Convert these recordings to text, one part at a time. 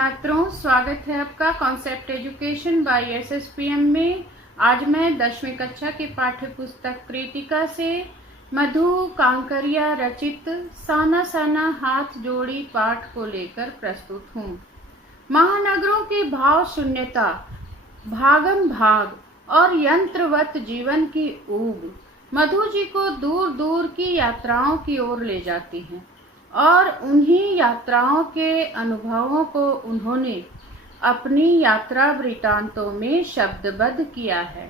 छात्रों, स्वागत है आपका कॉन्सेप्ट एजुकेशन बाय एसएसपीएम में। आज मैं 10वीं कक्षा की पाठ्य पुस्तक कृतिका से मधु कांकरिया रचित साना साना हाथ जोड़ी पाठ को लेकर प्रस्तुत हूँ। महानगरों की भाव शून्यता, भागम भाग और यंत्रवत जीवन की ऊब मधु जी को दूर दूर की यात्राओं की ओर ले जाती हैं और उन्हीं यात्राओं के अनुभवों को उन्होंने अपनी यात्रा वृतांतों में शब्दबद्ध किया है।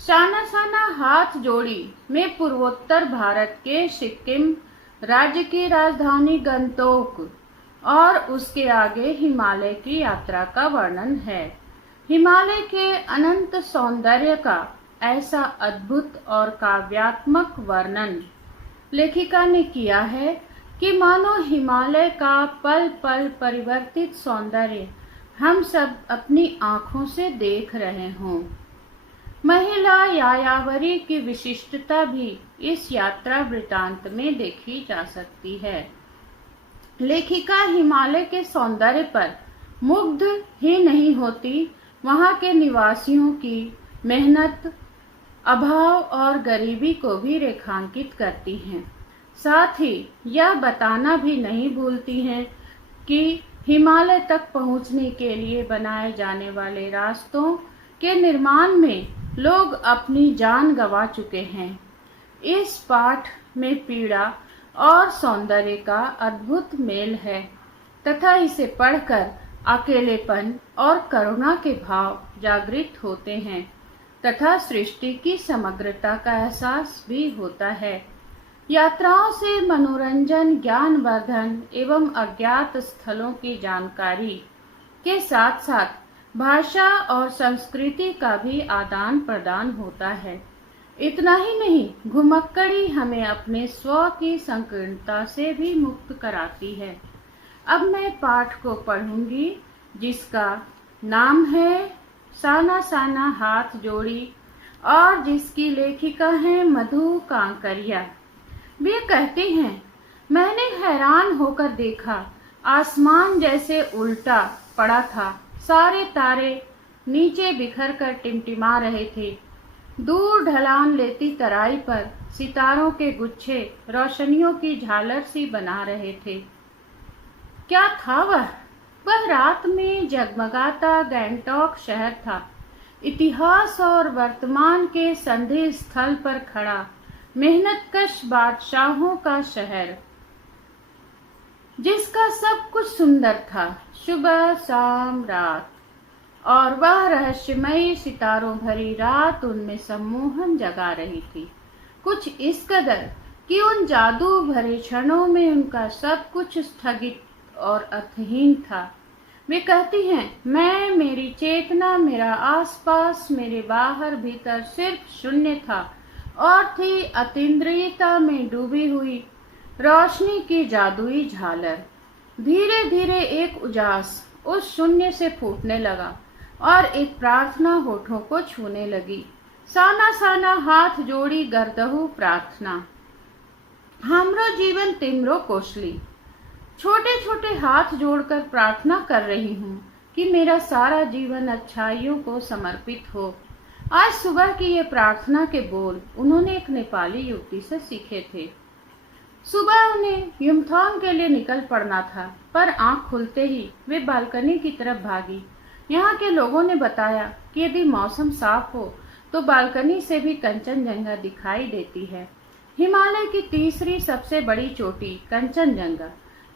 साना साना हाथ जोड़ी में पूर्वोत्तर भारत के सिक्किम राज्य की राजधानी गंगटोक और उसके आगे हिमालय की यात्रा का वर्णन है। हिमालय के अनंत सौंदर्य का ऐसा अद्भुत और काव्यात्मक वर्णन लेखिका ने किया है कि मानो हिमालय का पल पल परिवर्तित सौंदर्य हम सब अपनी आंखों से देख रहे हों। महिला यायावरी की विशिष्टता भी इस यात्रा वृतांत में देखी जा सकती है। लेखिका हिमालय के सौंदर्य पर मुग्ध ही नहीं होती, वहां के निवासियों की मेहनत, अभाव और गरीबी को भी रेखांकित करती हैं। साथ ही यह बताना भी नहीं भूलती हैं कि हिमालय तक पहुंचने के लिए बनाए जाने वाले रास्तों के निर्माण में लोग अपनी जान गंवा चुके हैं। इस पाठ में पीड़ा और सौंदर्य का अद्भुत मेल है तथा इसे पढ़कर अकेलेपन और करुणा के भाव जागृत होते हैं तथा सृष्टि की समग्रता का एहसास भी होता है। यात्राओं से मनोरंजन, ज्ञानवर्धन एवं अज्ञात स्थलों की जानकारी के साथ साथ भाषा और संस्कृति का भी आदान प्रदान होता है। इतना ही नहीं, घुमक्कड़ी हमें अपने स्व की संकीर्णता से भी मुक्त कराती है। अब मैं पाठ को पढ़ूंगी जिसका नाम है साना साना हाथ जोड़ी और जिसकी लेखिका है मधु कांकरिया। वे कहती हैं, मैंने हैरान होकर देखा, आसमान जैसे उल्टा पड़ा था। सारे तारे नीचे बिखर कर टिमटिमा रहे थे। दूर ढलान लेती तराई पर सितारों के गुच्छे रोशनियों की झालर सी बना रहे थे। क्या था वह? वह रात में जगमगाता गंगटोक शहर था। इतिहास और वर्तमान के संधि स्थल पर खड़ा मेहनतकश बादशाहों का शहर, जिसका सब कुछ सुंदर था, सुबह शाम रात, और वह रहस्यमयी सितारों भरी रात उनमें सम्मोहन जगा रही थी। कुछ इस कदर कि उन जादू भरे क्षणों में उनका सब कुछ स्थगित और अर्थहीन था। वे कहती हैं, मैं, मेरी चेतना, मेरा आसपास, मेरे बाहर भीतर सिर्फ शून्य था और थी अतीन्द्रियता में डूबी हुई रोशनी की जादुई झालर। धीरे धीरे एक उजास उस शून्य से फूटने लगा और एक प्रार्थना होठों को छूने लगी। साना साना हाथ जोड़ी गर्दहु प्रार्थना, हमरो जीवन तिमरो कोशली। छोटे छोटे हाथ जोड़कर प्रार्थना कर रही हूँ कि मेरा सारा जीवन अच्छाइयों को समर्पित हो। आज सुबह की ये प्रार्थना के बोल उन्होंने एक नेपाली युवती से सीखे थे। सुबह उन्हें युमथांग के लिए निकल पड़ना था, पर आंख खुलते ही वे बालकनी की तरफ भागी। यहाँ के लोगों ने बताया कि यदि मौसम साफ हो तो बालकनी से भी कंचनजंगा दिखाई देती है, हिमालय की तीसरी सबसे बड़ी चोटी कंचनजंगा।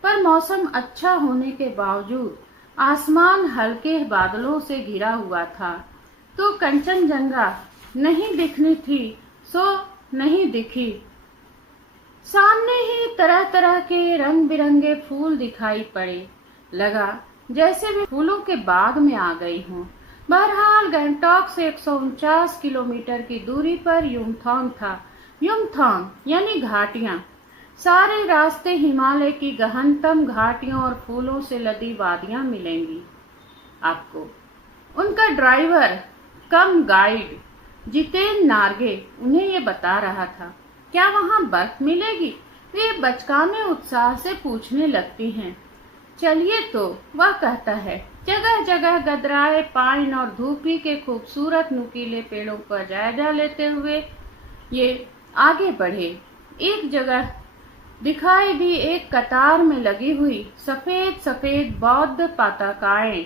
पर मौसम अच्छा होने के बावजूद आसमान हल्के बादलों से घिरा हुआ था, तो कंचनजंगा नहीं दिखनी थी सो नहीं दिखी। सामने ही तरह तरह के रंग बिरंगे फूल दिखाई पड़े, लगा जैसे वे फूलों के बाग में आ गई हूँ। बहरहाल गंगटोक से 149 किलोमीटर की दूरी पर युमथांग था। युमथांग यानी घाटियां। सारे रास्ते हिमालय की गहनतम घाटियों और फूलों से लदी वादियां मिलेंगी आपको। उनका ड्राइवर कम गाइड जितेन नार्गे उन्हें ये बता रहा था। क्या वहां बर्फ मिलेगी? वे बचकाने उत्साह से पूछने लगती हैं। चलिए तो वह कहता है। जगह जगह गदराए पाइन और धूपी के खूबसूरत नुकीले पेड़ों पर जायजा लेते हुए ये आगे बढ़े। एक जगह दिखाई दी एक कतार में लगी हुई सफेद सफेद बौद्ध पताकाएं,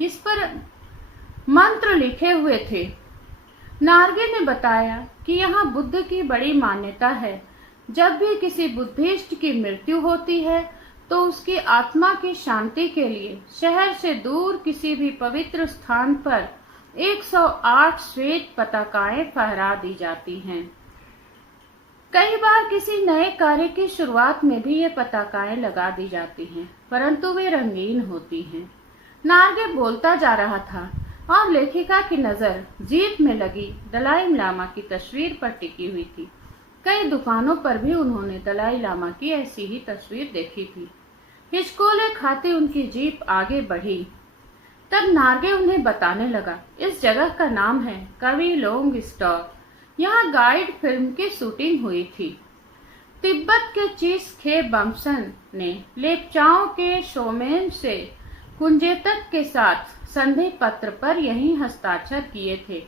जिस पर मंत्र लिखे हुए थे। नार्गे ने बताया कि यहाँ बुद्ध की बड़ी मान्यता है। जब भी किसी बुद्धिस्ट की मृत्यु होती है तो उसकी आत्मा की शांति के लिए शहर से दूर किसी भी पवित्र स्थान पर 108 श्वेत पताकाएं फहरा दी जाती हैं। कई बार किसी नए कार्य की शुरुआत में भी ये पताकाएं लगा दी जाती हैं, परंतु वे रंगीन होती हैं। नार्गे बोलता जा रहा था और लेखिका की नजर जीप में लगी दलाई लामा की तस्वीर पर टिकी हुई थी। कई दुकानों पर भी उन्होंने दलाई लामा की ऐसी ही तस्वीर देखी थी। हिचकोले खाती उनकी जीप आगे बढ़ी। तब नार्गे उन्हें बताने लगा, इस जगह का नाम है कवि लोंग स्टॉक। यहाँ गाइड फिल्म की शूटिंग हुई थी। तिब्बत के चीस खे बम्सन ने लेप्चाओं के शोमेन से कुंजेतक के साथ संधि पत्र पर यही हस्ताक्षर किए थे।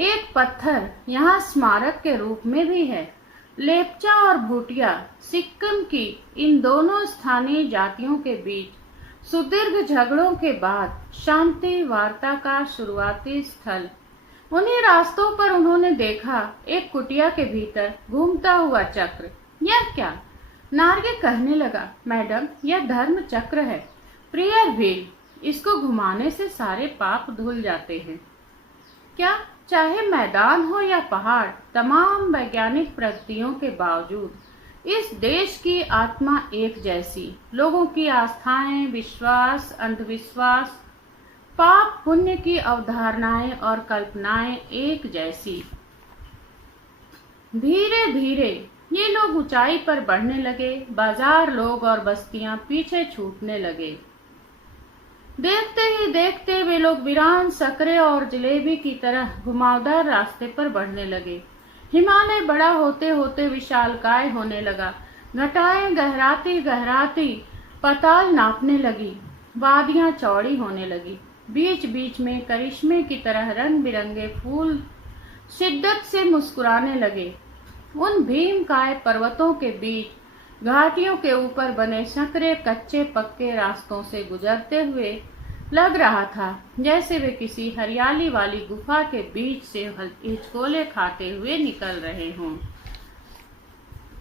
एक पत्थर यहाँ स्मारक के रूप में भी है। लेप्चा और भूटिया सिक्किम की इन दोनों स्थानीय जातियों के बीच सुदीर्घ झगड़ों के बाद शांति वार्ता का शुरुआती स्थल। उन्हीं रास्तों पर उन्होंने देखा एक कुटिया के भीतर घूमता हुआ चक्र। यह क्या? नार्गे कहने लगा, मैडम, यह धर्म चक्र है, प्रेयर व्हील। इसको घुमाने से सारे पाप धुल जाते हैं। क्या? चाहे मैदान हो या पहाड़, तमाम वैज्ञानिक प्रगतियों के बावजूद इस देश की आत्मा एक जैसी। लोगों की आस्थाएं, विश्वास, अंधविश्वास, पाप पुण्य की अवधारणाएं और कल्पनाएं एक जैसी। धीरे धीरे ये लोग ऊंचाई पर बढ़ने लगे। बाजार, लोग और बस्तियां पीछे छूटने लगे। देखते ही देखते वे लोग वीरान सकरे और जलेबी की तरह घुमावदार रास्ते पर बढ़ने लगे। हिमालय बड़ा होते होते विशालकाय होने लगा। घटाएं गहराती गहराती पाताल नापने लगी। वादियां चौड़ी होने लगी। बीच बीच में करिश्मे की तरह रंग बिरंगे फूल शिद्दत से मुस्कुराने लगे। उन भीमकाय पर्वतों के बीच घाटियों के ऊपर बने संकरे कच्चे पक्के रास्तों से गुजरते हुए लग रहा था जैसे वे किसी हरियाली वाली गुफा के बीच से हिचकोले खाते हुए निकल रहे हों।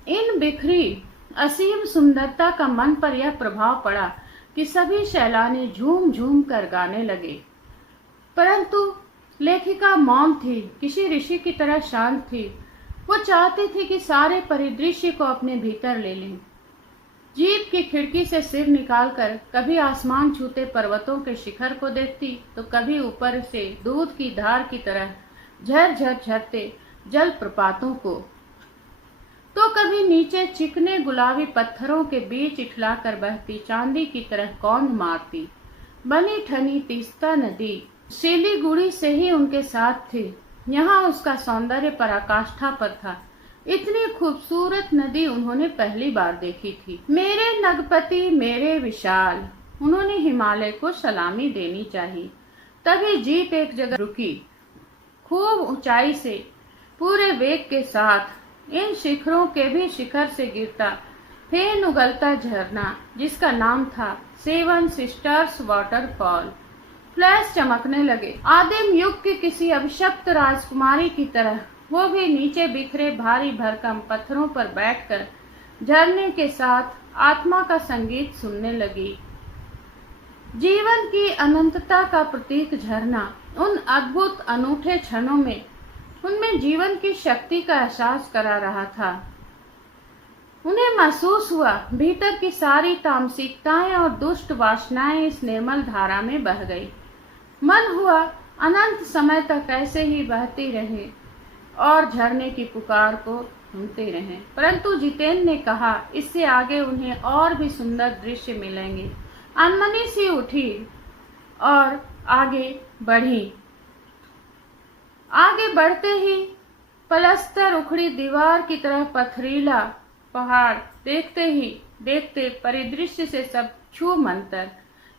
इन बिखरी असीम सुंदरता का मन पर यह प्रभाव पड़ा कि सभी सैलानी झूम झूम कर गाने लगे। परंतु लेखिका मौन थी, किसी ऋषि की तरह शांत थी। वो चाहती थी कि सारे परिदृश्य को अपने भीतर ले लें। जीप की खिड़की से सिर निकालकर कभी आसमान छूते पर्वतों के शिखर को देखती तो कभी ऊपर से दूध की धार की तरह झरझर झरते जलप्रपातों को, तो कभी नीचे चिकने गुलाबी पत्थरों के बीच इठलाकर बहती चांदी की तरह कौंध मारती बनी ठनी तीस्ता नदी सिलीगुड़ी से ही उनके साथ थी। यहाँ उसका सौंदर्य पराकाष्ठा पर था। इतनी खूबसूरत नदी उन्होंने पहली बार देखी थी। मेरे नगपति मेरे विशाल, उन्होंने हिमालय को सलामी देनी चाहिए। तभी जीप एक जगह रुकी। खूब ऊंचाई से पूरे वेग के साथ इन शिखरों के भी शिखर से गिरता फेन उगलता झरना, जिसका नाम था सेवन सिस्टर्स वाटरफॉल, फ्लैश चमकने लगे। आदिम युग की किसी अभिशप्त राजकुमारी की तरह वो भी नीचे बिखरे भारी भरकम पत्थरों पर बैठकर झरने के साथ आत्मा का संगीत सुनने लगी। जीवन की अनंतता का प्रतीक झरना उन अद्भुत अनूठे क्षणों में उनमें जीवन की शक्ति का एहसास करा रहा था। उन्हें महसूस हुआ भीतर की सारी तामसिकताएं और दुष्ट वासनाएं इस निर्मल धारा में बह गई। मन हुआ अनंत समय तक ऐसे ही बहती रहे और झरने की पुकार को सुनते रहें। परंतु जितेन ने कहा, इससे आगे उन्हें और भी सुंदर दृश्य मिलेंगे। अनमनी सी उठी और आगे बढ़ी। आगे बढ़ते ही पलस्तर उखड़ी दीवार की तरह पथरीला पहाड़ देखते ही देखते परिदृश्य से सब छू मंतर,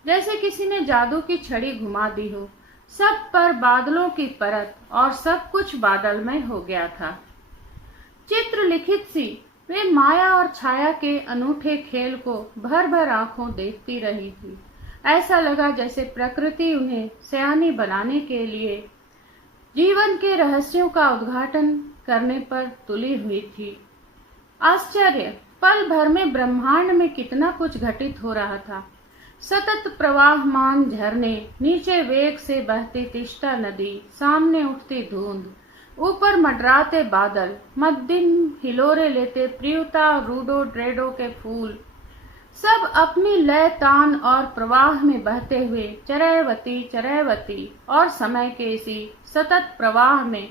जैसे किसी ने जादू की छड़ी घुमा दी हो। सब पर बादलों की परत और सब कुछ बादलमय हो गया था। चित्र लिखित सी वे माया और छाया के अनूठे खेल को भर भर आंखों देखती रही थी। ऐसा लगा जैसे प्रकृति उन्हें सयानी बनाने के लिए जीवन के रहस्यों का उद्घाटन करने पर तुली हुई थी। आश्चर्य, पल भर में ब्रह्मांड में कितना कुछ घटित हो रहा था। सतत प्रवाहमान झरने, नीचे वेग से बहती तिस्ता नदी, सामने उठती धुंध, ऊपर मंडराते बादल, मध्यम हिलोरे लेते प्रियता रूडो ड्रेडो के फूल, सब अपनी लय तान और प्रवाह में बहते हुए चरैवती चरैवती, और समय के इसी सतत प्रवाह में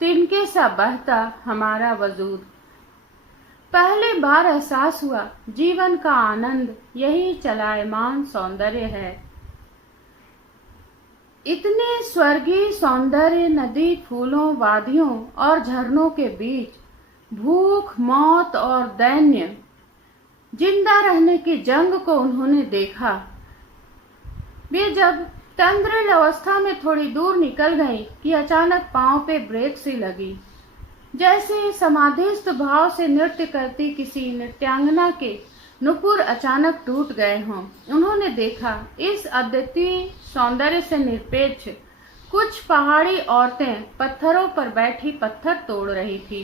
तिनके सा बहता हमारा वजूद। पहली बार एहसास हुआ जीवन का आनंद यही चलायमान सौंदर्य है। इतने स्वर्गीय सौंदर्य नदी, फूलों, वादियों और झरनों के बीच भूख, मौत और दैन्य जिंदा रहने की जंग को उन्होंने देखा। वे जब तंद्रिल अवस्था में थोड़ी दूर निकल गई कि अचानक पांव पे ब्रेक सी लगी, जैसे समाधिस्थ भाव से नृत्य करती किसी नृत्यांगना के नुपुर अचानक टूट गए हों। उन्होंने देखा इस अद्वितीय सौंदर्य से निरपेक्ष कुछ पहाड़ी औरतें पत्थरों पर बैठी पत्थर तोड़ रही थी।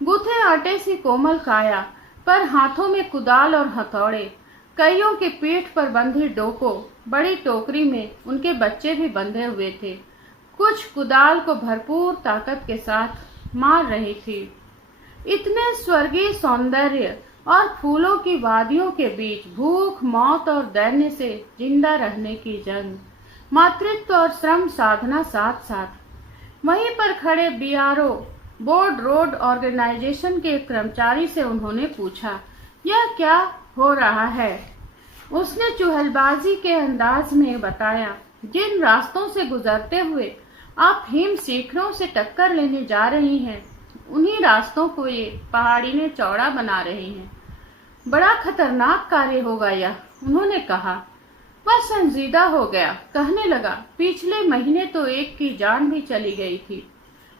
गूथे आटे सी कोमल काया पर हाथों में कुदाल और हथौड़े, कईयों के पीठ पर बंधी डोको, बड़ी टोकरी में उनके बच्चे भी बंधे हुए थे। कुछ कुदाल को भरपूर ताकत के साथ मार रही थी। इतने स्वर्गीय सौंदर्य और फूलों की वादियों के बीच भूख, मौत और दैन्य से जिंदा रहने की जंग, मातृत्व और श्रम साधना साथ साथ। वहीं पर खड़े बीआरओ बोर्ड रोड ऑर्गेनाइजेशन के कर्मचारी से उन्होंने पूछा, यह क्या हो रहा है? उसने चुहलबाजी के अंदाज में बताया, जिन रास्तों से गुजरते हुए आप हिम शिखरों से टक्कर लेने जा रही हैं, उन्हीं रास्तों को ये पहाड़ी ने चौड़ा बना रही हैं। बड़ा खतरनाक कार्य होगा यह, उन्होंने कहा। वह संजीदा हो गया, कहने लगा, पिछले महीने तो एक की जान भी चली गई थी।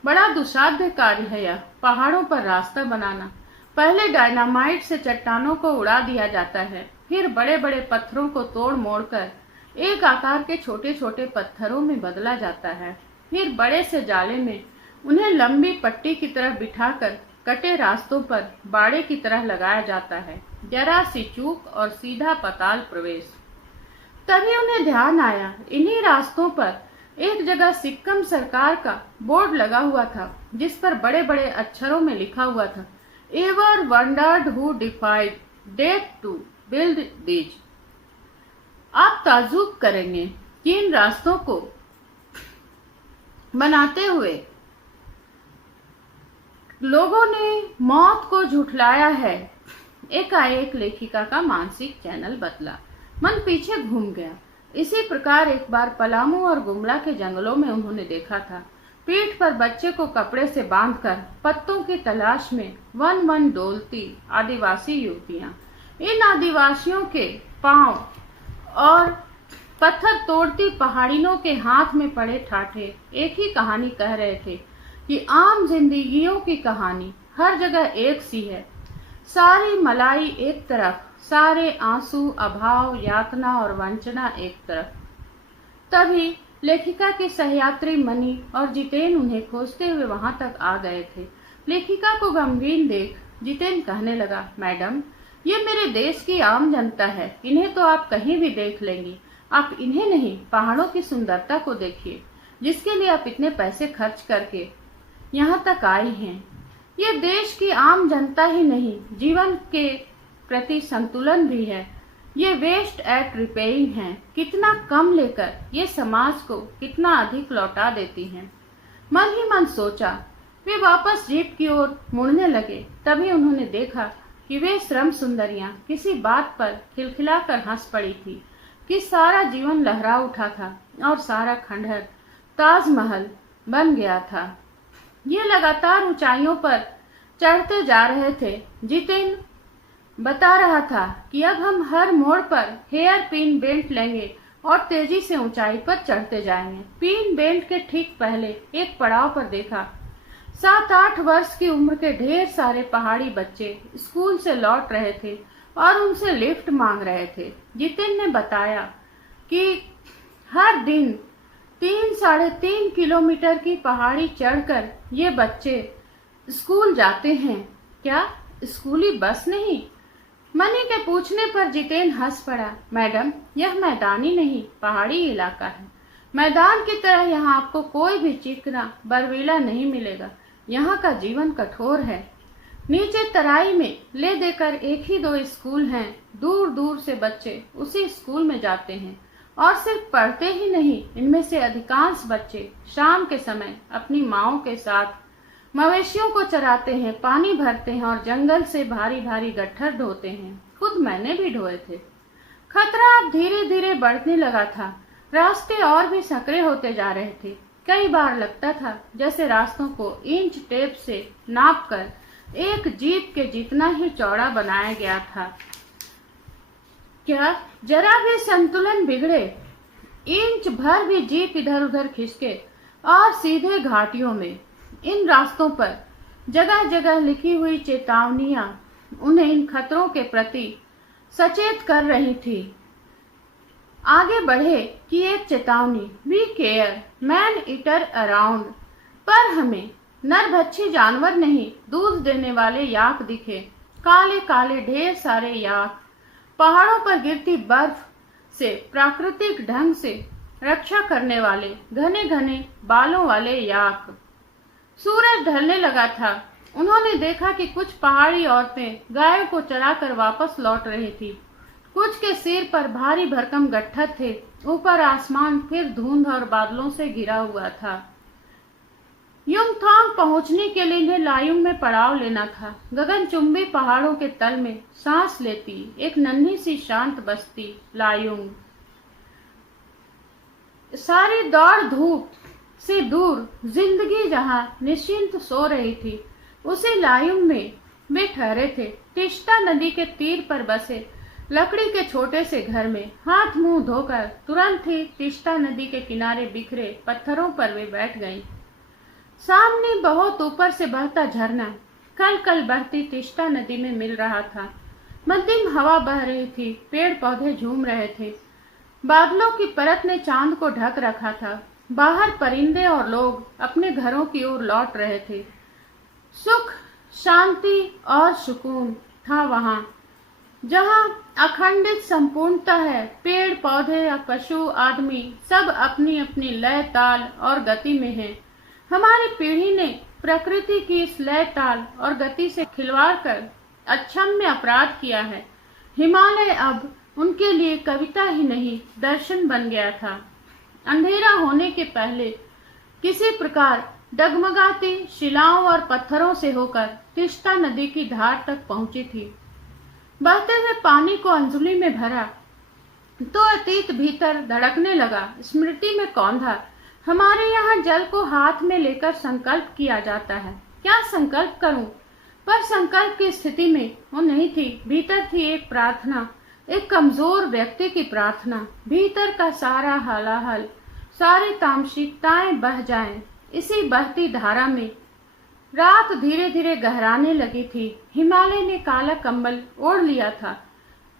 बड़ा दुस्साध्य कार्य है यह, पहाड़ों पर रास्ता बनाना। पहले डायनामाइट से चट्टानों को उड़ा दिया जाता है, फिर बड़े बड़े पत्थरों को तोड़ मोड़ कर एक आकार के छोटे छोटे पत्थरों में बदला जाता है। फिर बड़े से जाले में उन्हें लंबी पट्टी की तरह बिठाकर कटे रास्तों पर बाड़े की तरह लगाया जाता है। जरा सी चूक और सीधा पाताल प्रवेश। तभी उन्हें ध्यान आया, इन्हीं रास्तों पर एक जगह सिक्किम सरकार का बोर्ड लगा हुआ था, जिस पर बड़े बड़े अक्षरों में लिखा हुआ था, ever wondered who defied death to build these. आप ताज्जुब करेंगे कि इन रास्तों को बनाते हुए लोगों ने मौत को झुठलाया है। एकाएक लेखिका का मानसिक चैनल बदला, मन पीछे घूम गया। इसी प्रकार एक बार पलामू और गुमला के जंगलों में उन्होंने देखा था, पीठ पर बच्चे को कपड़े से बांधकर पत्तों की तलाश में वन वन डोलती आदिवासी युवतियां। इन आदिवासियों के पांव और पत्थर तोड़ती पहाड़ियों के हाथ में पड़े ठाठे एक ही कहानी कह रहे थे कि आम जिंदगियों की कहानी हर जगह एक सी है। सारी मलाई एक तरफ, सारे आंसू, अभाव, यातना और वंचना एक तरफ। तभी लेखिका के सहयात्री मणि और जितेन उन्हें खोजते हुए वहां तक आ गए थे। लेखिका को गमगीन देख जितेन कहने लगा, मैडम, ये मेरे देश की आम जनता है, इन्हें तो आप कहीं भी देख लेंगी। आप इन्हें नहीं, पहाड़ों की सुंदरता को देखिए, जिसके लिए आप इतने पैसे खर्च करके यहाँ तक आई हैं। ये देश की आम जनता ही नहीं, जीवन के प्रति संतुलन भी है। ये वेस्ट एट रिपेइंग है, कितना कम लेकर ये समाज को कितना अधिक लौटा देती हैं। मन ही मन सोचा। वे वापस जीप की ओर मुड़ने लगे, तभी उन्होंने देखा कि वे श्रम सुंदरियां किसी बात पर खिलखिलाकर हंस पड़ी थी कि सारा जीवन लहरा उठा था और सारा खंडहर ताजमहल बन गया था। ये लगातार ऊंचाइयों पर चढ़ते जा रहे थे। जितेन बता रहा था कि अब हम हर मोड़ पर हेयर पिन बेल्ट लेंगे और तेजी से ऊंचाई पर चढ़ते जाएंगे। पिन बेल्ट के ठीक पहले एक पड़ाव पर देखा 7-8 वर्ष की उम्र के ढेर सारे पहाड़ी बच्चे स्कूल से लौट रहे थे और उनसे लिफ्ट मांग रहे थे। जितेन ने बताया कि हर दिन 3-3.5 किलोमीटर की पहाड़ी चढ़कर ये बच्चे स्कूल जाते हैं। क्या स्कूली बस नहीं? मनी के पूछने पर जितेन हंस पड़ा। मैडम, यह मैदानी नहीं पहाड़ी इलाका है। मैदान की तरह यहाँ आपको कोई भी चिकना बर्फीला नहीं मिलेगा। यहाँ का जीवन कठोर है। नीचे तराई में ले देकर 1 ही 2 स्कूल हैं। दूर दूर से बच्चे उसी स्कूल में जाते हैं और सिर्फ पढ़ते ही नहीं, इनमें से अधिकांश बच्चे शाम के समय अपनी माओं के साथ मवेशियों को चराते हैं, पानी भरते हैं और जंगल से भारी भारी गट्ठर ढोते हैं। खुद मैंने भी ढोए थे। खतरा अब धीरे धीरे बढ़ने लगा था। रास्ते और भी संकरे होते जा रहे थे। कई बार लगता था जैसे रास्तों को इंच टेप से नापकर एक जीप के जितना ही चौड़ा बनाया गया था। क्या जरा भी संतुलन बिगड़े, इंच भर भी जीप इधर उधर खिसके और सीधे घाटियों में। इन रास्तों पर जगह जगह लिखी हुई चेतावनियां उन्हें इन खतरों के प्रति सचेत कर रही थी। आगे बढ़े कि एक चेतावनी, be care man eater around, पर हमें नरभक्षी जानवर नहीं, दूध देने वाले याक दिखे। काले काले ढेर सारे याक, पहाड़ों पर गिरती बर्फ से प्राकृतिक ढंग से रक्षा करने वाले घने घने बालों वाले याक। सूरज ढलने लगा था। उन्होंने देखा कि कुछ पहाड़ी औरतें गायों को चराकर वापस लौट रही थी। कुछ के सिर पर भारी भरकम गट्ठर थे। ऊपर आसमान फिर धुंध और बादलों से घिरा हुआ था। युमथांग पहुंचने के लिए इन्हें लायुंग में पड़ाव लेना था। गगनचुंबी पहाड़ों के तल में सांस लेती एक नन्ही सी शांत बस्ती लायुंग। सारी दौड़ धूप से दूर जिंदगी जहां निश्चिंत सो रही थी, उसी लायुंग में वे ठहरे थे। तिस्ता नदी के तीर पर बसे लकड़ी के छोटे से घर में हाथ मुंह धोकर तुरंत ही तिस्ता नदी के किनारे बिखरे पत्थरों पर वे बैठ गईं। सामने बहुत ऊपर से बहता झरना कल कल बहती तिस्ता नदी में मिल रहा था। मध्यम हवा बह रही थी। पेड़ पौधे झूम रहे थे। बादलों की परत ने चांद को ढक रखा था। बाहर परिंदे और लोग अपने घरों की ओर लौट रहे थे। सुख, शांति और सुकून था वहां जहां अखंडित संपूर्णता है। पेड़ पौधे, पशु, आदमी सब अपनी अपनी लय ताल और गति में हैं। हमारी पीढ़ी ने प्रकृति की इस लय ताल और गति से खिलवाड़ कर अक्षम्य अपराध किया है। हिमालय अब उनके लिए कविता ही नहीं दर्शन बन गया था। अंधेरा होने के पहले किसी प्रकार डगमगाती शिलाओं और पत्थरों से होकर तिस्ता नदी की धार तक पहुंची थी। बहते हुए पानी को अंजुली में भरा तो अतीत भीतर धड़कने लगा। स्मृति में कौंधा। हमारे यहाँ जल को हाथ में लेकर संकल्प किया जाता है। क्या संकल्प करूं? पर संकल्प की स्थिति में वो नहीं थी। भीतर थी एक प्रार्थना, एक कमजोर व्यक्ति की प्रार्थना। भीतर का सारा हालाहल, सारी तामसिकताएं बह जाएं। इसी बहती धारा में रात धीरे धीरे गहराने लगी थी। हिमालय ने काला कंबल ओढ़ लिया था।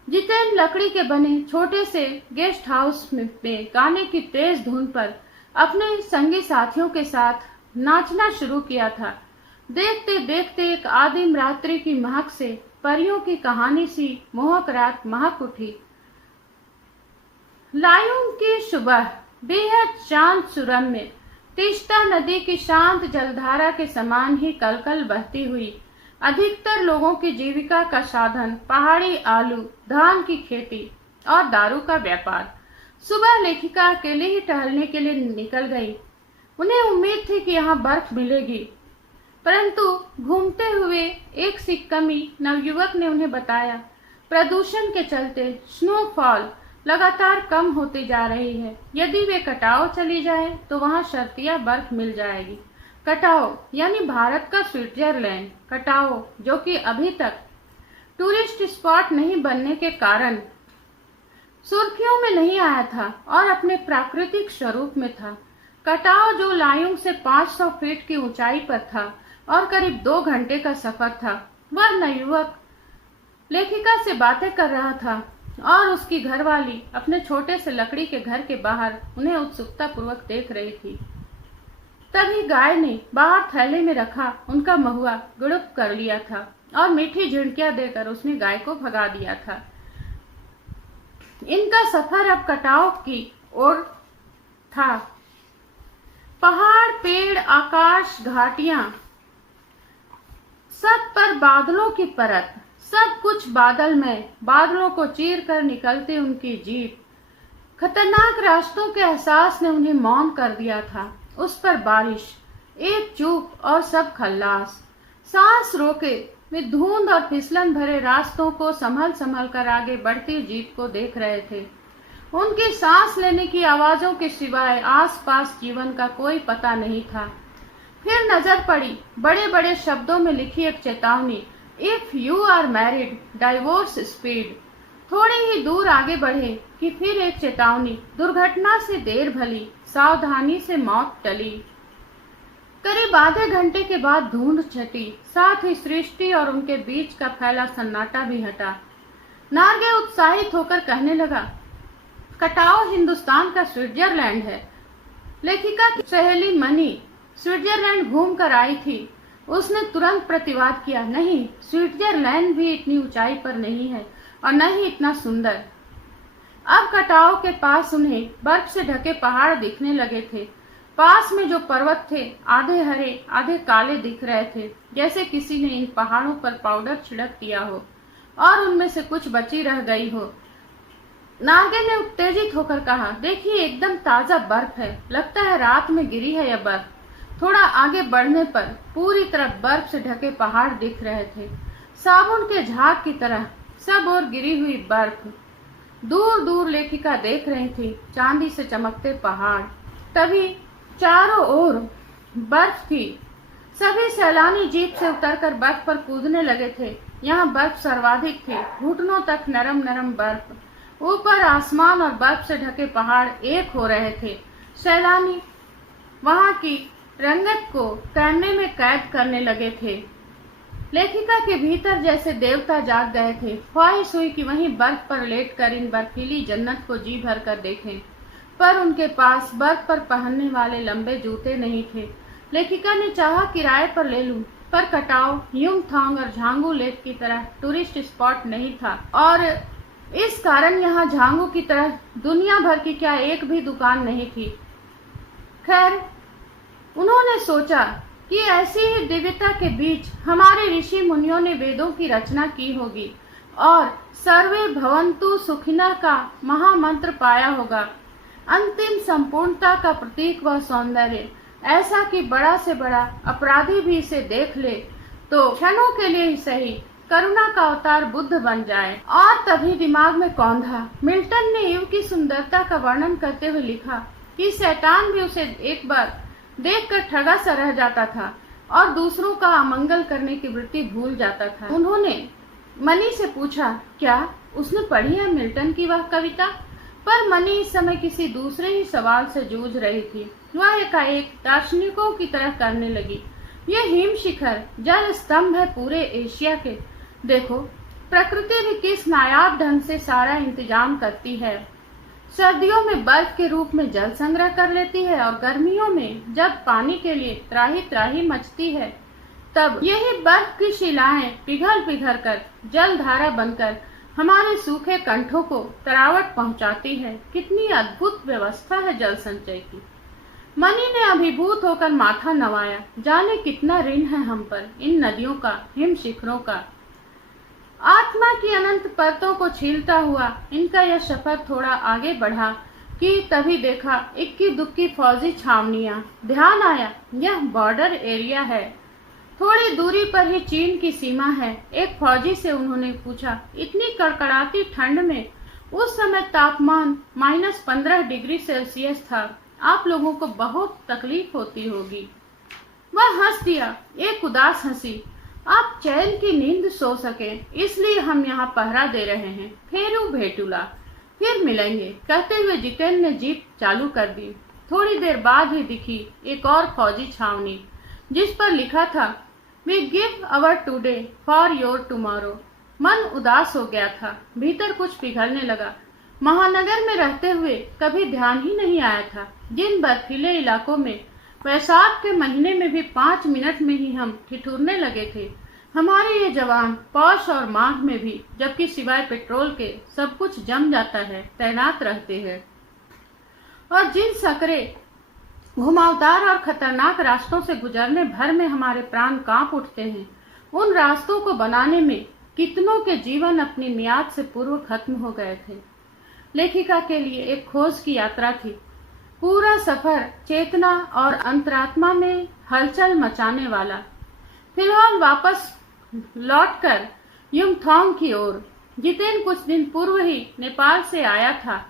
जितेन लकड़ी के बने छोटे से गेस्ट हाउस में गाने की तेज धुन पर अपने संगी साथियों के साथ नाचना शुरू किया था। देखते देखते एक आदिम रात्रि की महक से परियों की कहानी सी मोहक रात महक उठी। लायुंग की सुबह बेहद शांत सुरम्य, तिस्ता नदी की शांत जलधारा के समान ही कलकल बहती हुई। अधिकतर लोगों की जीविका का साधन पहाड़ी आलू, धान की खेती और दारू का व्यापार। सुबह लेखिका अकेले ही टहलने के लिए निकल गई। उन्हें उम्मीद थी कि यहाँ बर्फ मिलेगी, परंतु घूमते हुए एक सिक्कमी नवयुवक ने उन्हें बताया प्रदूषण के चलते स्नोफॉल लगातार कम होती जा रही है। यदि वे कटाओ चली जाए तो वहां शर्तिया बर्फ मिल जाएगी। कटाओ यानी भारत का स्विट्जरलैंड। कटाओ जो कि अभी तक टूरिस्ट स्पॉट नहीं बनने के कारण सुर्खियों में नहीं आया था और अपने प्राकृतिक स्वरूप में था। कटाव जो लायुंग से 500 फीट की ऊंचाई पर था और करीब 2 घंटे का सफर था, वह नवयुवक लेखिका से बातें कर रहा था और उसकी घरवाली अपने छोटे से लकड़ी के घर के बाहर उन्हें उत्सुकता पूर्वक देख रही थी। तभी गाय ने बाहर थैले में रखा उनका महुआ गुड़ुप कर लिया था और मीठी झुंडकियां देकर उसने गाय को भगा दिया था। इनका सफर अब कटाव की ओर था। पहाड़, पेड़, आकाश, घाटियां, सब पर बादलों की परत, सब कुछ बादल में, बादलों को चीर कर निकलती उनकी जीप। खतरनाक रास्तों के एहसास ने उन्हें मौन कर दिया था। उस पर बारिश, एक चूप और सब खल्लास। सांस रोके वे धुंध और फिसलन भरे रास्तों को संभल संभल कर आगे बढ़ती जीप को देख रहे थे। उनकी सांस लेने की आवाजों के सिवाय आसपास जीवन का कोई पता नहीं था। फिर नजर पड़ी बड़े बड़े शब्दों में लिखी एक चेतावनी, if you are married, divorce speed. थोड़ी ही दूर आगे बढ़े कि फिर एक चेतावनी, दुर्घटना से देर भली, सावधानी से मौत टली। करीब आधे घंटे के बाद धुंध छटी, साथ ही सृष्टि और उनके बीच का फैला सन्नाटा भी हटा। नार्गे उत्साहित होकर कहने लगा, कटाव हिंदुस्तान का स्विट्जरलैंड है। लेखिका की सहेली मनी स्विट्जरलैंड घूम कर आई थी। उसने तुरंत प्रतिवाद किया, नहीं, स्विट्जरलैंड भी इतनी ऊंचाई पर नहीं है और न ही इतना सुंदर। अब कटाव के पास उन्हें बर्फ से ढके पहाड़ दिखने लगे थे। पास में जो पर्वत थे, आधे हरे आधे काले दिख रहे थे, जैसे किसी ने इन पहाड़ों पर पाउडर छिड़क दिया हो और उनमें से कुछ बची रह गई हो। नार्गे ने उत्तेजित होकर कहा, देखिए, एकदम ताजा बर्फ है, लगता है रात में गिरी है यह बर्फ। थोड़ा आगे बढ़ने पर पूरी तरफ बर्फ से ढके पहाड़ दिख रहे थे, साबुन के झाग की तरह सब ओर गिरी हुई बर्फ। दूर दूर लेखिका देख रही थी चांदी से चमकते पहाड़। तभी चारों ओर बर्फ थी। सभी सैलानी जीप से उतरकर बर्फ पर कूदने लगे थे। यहाँ बर्फ सर्वाधिक थी, घुटनों तक नरम नरम बर्फ। ऊपर आसमान और बर्फ से ढके पहाड़ एक हो रहे थे। सैलानी वहां की रंगत को कैमरे में कैद करने लगे थे। लेखिका के भीतर जैसे देवता जाग गए थे। ख्वाहिश हुई कि वहीं बर्फ पर लेटकर इन बर्फीली जन्नत को जी भर कर देखें, पर उनके पास बर्फ पर पहनने वाले लंबे जूते नहीं थे। लेखिका ने चाहा किराए पर ले लूं, पर कटाव युमथांग और झांगू लेक की तरह टूरिस्ट स्पॉट नहीं था और इस कारण यहाँ झांगू की तरह दुनिया भर की क्या एक भी दुकान नहीं थी। खैर, उन्होंने सोचा कि ऐसी ही दिव्यता के बीच हमारे ऋषि मुनियों ने वेदों की रचना की होगी और सर्वे भवन्तु सुखिनः का महामंत्र पाया होगा। अंतिम संपूर्णता का प्रतीक व सौंदर्य, ऐसा कि बड़ा से बड़ा अपराधी भी इसे देख ले तो क्षणों के लिए ही सही करुणा का अवतार बुद्ध बन जाए। और तभी दिमाग में कौंधा। मिल्टन ने युग की सुंदरता का वर्णन करते हुए लिखा कि शैतान भी उसे एक बार देखकर ठगा सा रह जाता था और दूसरों का अमंगल करने की वृत्ति भूल जाता था। उन्होंने मनी से पूछा, क्या उसने पढ़ी है मिल्टन की वह कविता? पर मनी इस समय किसी दूसरे ही सवाल से जूझ रही थी। वह एकाएक दार्शनिकों की तरह करने लगी, यह हिम शिखर जल स्तंभ है पूरे एशिया के। देखो, प्रकृति भी किस नायाब ढंग से सारा इंतजाम करती है। सर्दियों में बर्फ के रूप में जल संग्रह कर लेती है और गर्मियों में जब पानी के लिए त्राही त्राही मचती है, तब यही बर्फ की शिलाएं पिघल पिघल कर जल धारा बनकर हमारे सूखे कंठों को तरावट पहुंचाती है। कितनी अद्भुत व्यवस्था है जल संचय की। मनी ने अभिभूत होकर माथा नवाया। जाने कितना ऋण है हम पर इन नदियों का, हिम शिखरों का। आत्मा की अनंत परतों को छीलता हुआ इनका यह सफर थोड़ा आगे बढ़ा कि तभी देखा इक्की दुक्की फौजी छावनियां। ध्यान आया, यह बॉर्डर एरिया है। थोड़ी दूरी पर ही चीन की सीमा है। एक फौजी से उन्होंने पूछा, इतनी कड़कड़ाती ठंड में उस समय तापमान -15 डिग्री सेल्सियस था, आप लोगों को बहुत तकलीफ होती होगी। वह हंस दिया, एक उदास हंसी। आप चैन की नींद सो सके इसलिए हम यहाँ पहरा दे रहे हैं। फेरू भेटूला, फिर मिलेंगे, कहते हुए जितेन ने जीप चालू कर दी। थोड़ी देर बाद ही दिखी एक और फौजी छावनी जिस पर लिखा था we give our today for your tomorrow. मन उदास हो गया था, भीतर कुछ पिघलने लगा। महानगर में रहते हुए कभी ध्यान ही नहीं आया था जिन बर्फीले इलाकों में वैशाख के महीने में भी 5 मिनट में ही हम ठिठुरने लगे थे, हमारे ये जवान पौष और माघ में भी, जबकि सिवाय पेट्रोल के सब कुछ जम जाता है, तैनात रहते हैं। और जिन सकरे घुमावदार और खतरनाक रास्तों से गुजरने भर में हमारे प्राण कांप उठते हैं, उन रास्तों को बनाने में कितनों के जीवन अपनी मियाद से पूर्व खत्म हो गए थे। लेखिका के लिए एक खोज की यात्रा थी, पूरा सफर चेतना और अंतरात्मा में हलचल मचाने वाला। फिलहाल वापस लौटकर युमथांग की ओर। जितेन कुछ दिन पूर्व ही नेपाल से आया था।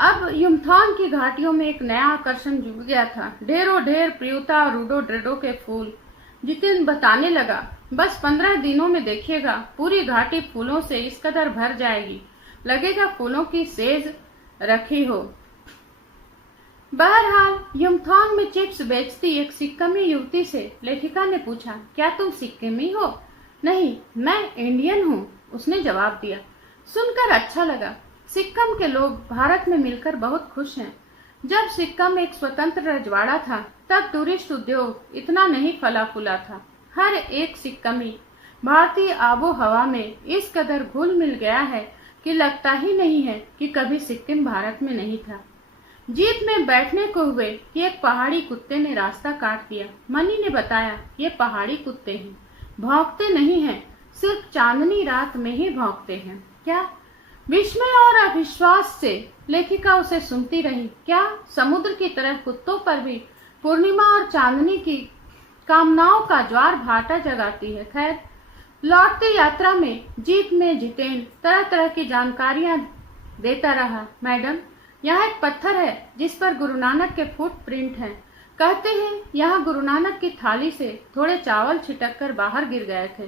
अब युमथांग की घाटियों में एक नया आकर्षण जुड़ गया था, ढेरों ढेर प्रियुता और रूडोड्रेडो के फूल। जितेन बताने लगा, बस 15 दिनों में देखिएगा पूरी घाटी फूलों से इस कदर भर जाएगी, लगेगा फूलों की सेज रखी हो। बहरहाल युमथांग में चिप्स बेचती एक सिक्किमी युवती से लेखिका ने पूछा, क्या तुम सिक्किमी हो? नहीं, मैं इंडियन हूँ, उसने जवाब दिया। सुनकर अच्छा लगा। सिक्किम के लोग भारत में मिलकर बहुत खुश हैं। जब सिक्किम एक स्वतंत्र रजवाड़ा था तब टूरिस्ट उद्योग इतना नहीं फला फूला था। हर एक सिक्किमी भारतीय आबो हवा में इस कदर घुल मिल गया है कि लगता ही नहीं है कि कभी सिक्किम भारत में नहीं था। जीप में बैठने को हुए कि एक पहाड़ी कुत्ते ने रास्ता काट दिया। मनी ने बताया, ये पहाड़ी कुत्ते हैं, भौंकते नहीं हैं, सिर्फ चांदनी रात में ही भौंकते हैं। क्या? विस्मय और अविश्वास से लेखिका उसे सुनती रही। क्या समुद्र की तरह कुत्तों पर भी पूर्णिमा और चांदनी की कामनाओं का ज्वार भाटा जगाती है? खैर, लौटती यात्रा में जीप में जितेन तरह तरह की जानकारियां देता रहा। मैडम, यहाँ एक पत्थर है जिस पर गुरु नानक के फुटप्रिंट हैं। कहते हैं यहाँ गुरु नानक की थाली से थोड़े चावल छिटक कर बाहर गिर गए थे।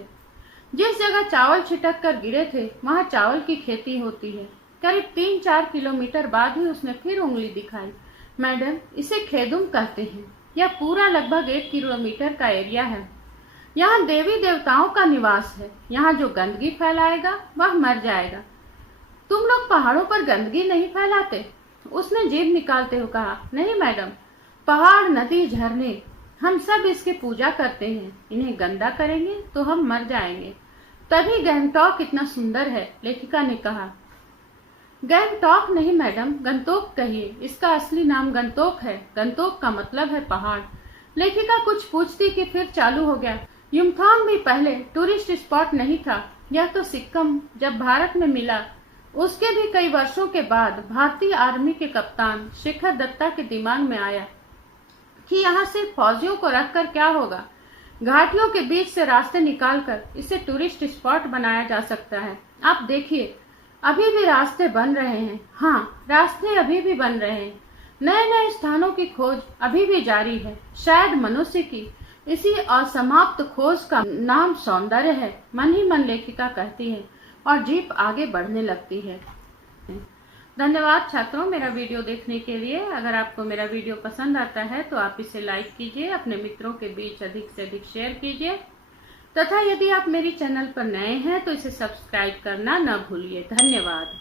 जिस जगह चावल छिटक कर गिरे थे वहाँ चावल की खेती होती है। करीब 3-4 किलोमीटर बाद ही उसने फिर उंगली दिखाई। मैडम, इसे खेदुम कहते हैं। यह पूरा लगभग 1 किलोमीटर का एरिया है। यहाँ देवी देवताओं का निवास है। यहाँ जो गंदगी फैलाएगा वह मर जाएगा। तुम लोग पहाड़ों पर गंदगी नहीं फैलाते? उसने जीभ निकालते हुए कहा। नहीं मैडम, पहाड़, नदी, झरने, हम सब इसकी पूजा करते हैं। इन्हें गंदा करेंगे तो हम मर जाएंगे। तभी गंगटोक इतना सुंदर है, लेखिका ने कहा। गंगटोक नहीं मैडम, गंतोक कहिए। इसका असली नाम गंतोक है। गंतोक का मतलब है पहाड़। लेखिका कुछ पूछती कि फिर चालू हो गया। युमथांग भी पहले टूरिस्ट स्पॉट नहीं था। यह तो सिक्किम जब भारत में मिला उसके भी कई वर्षों के बाद भारतीय आर्मी के कप्तान शिखर दत्ता के दिमाग में आया कि यहाँ सिर्फ फौजियों को रखकर क्या होगा। घाटियों के बीच से रास्ते निकालकर इसे टूरिस्ट स्पॉट बनाया जा सकता है। आप देखिए, अभी भी रास्ते बन रहे हैं। हाँ, रास्ते अभी भी बन रहे हैं। नए नए स्थानों की खोज अभी भी जारी है। शायद मनुष्य की इसी असमाप्त खोज का नाम सौंदर्य है। मन ही मन लेखिका कहती है और जीप आगे बढ़ने लगती है। धन्यवाद छात्रों मेरा वीडियो देखने के लिए। अगर आपको मेरा वीडियो पसंद आता है तो आप इसे लाइक कीजिए, अपने मित्रों के बीच अधिक से अधिक शेयर कीजिए तथा यदि आप मेरी चैनल पर नए हैं तो इसे सब्सक्राइब करना न भूलिए। धन्यवाद।